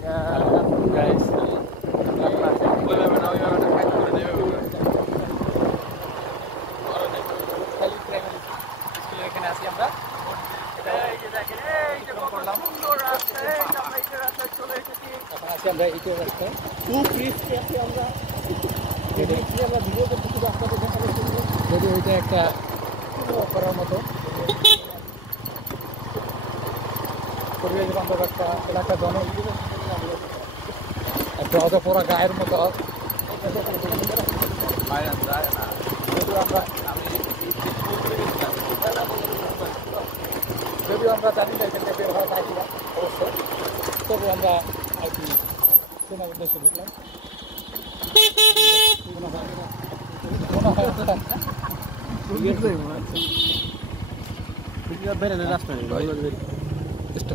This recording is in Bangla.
গাইস এখানে আছি আমরা খুব রিস্কি আছি আমরা ভিডিও করতেছি রাস্তাতে যদি ওইটা একটা করার মতো পরিবেশ বান্ধব একটা এলাকা জনক একটা অজপরা গায়ের মতো যদিও আমরা জানি না এখান থেকে বের হওয়া যায় কিনা অবশ্যই তবে আমরা আর কি শোনার উদ্দেশ্যে ঢুকলাম মনে হয় রাস্তা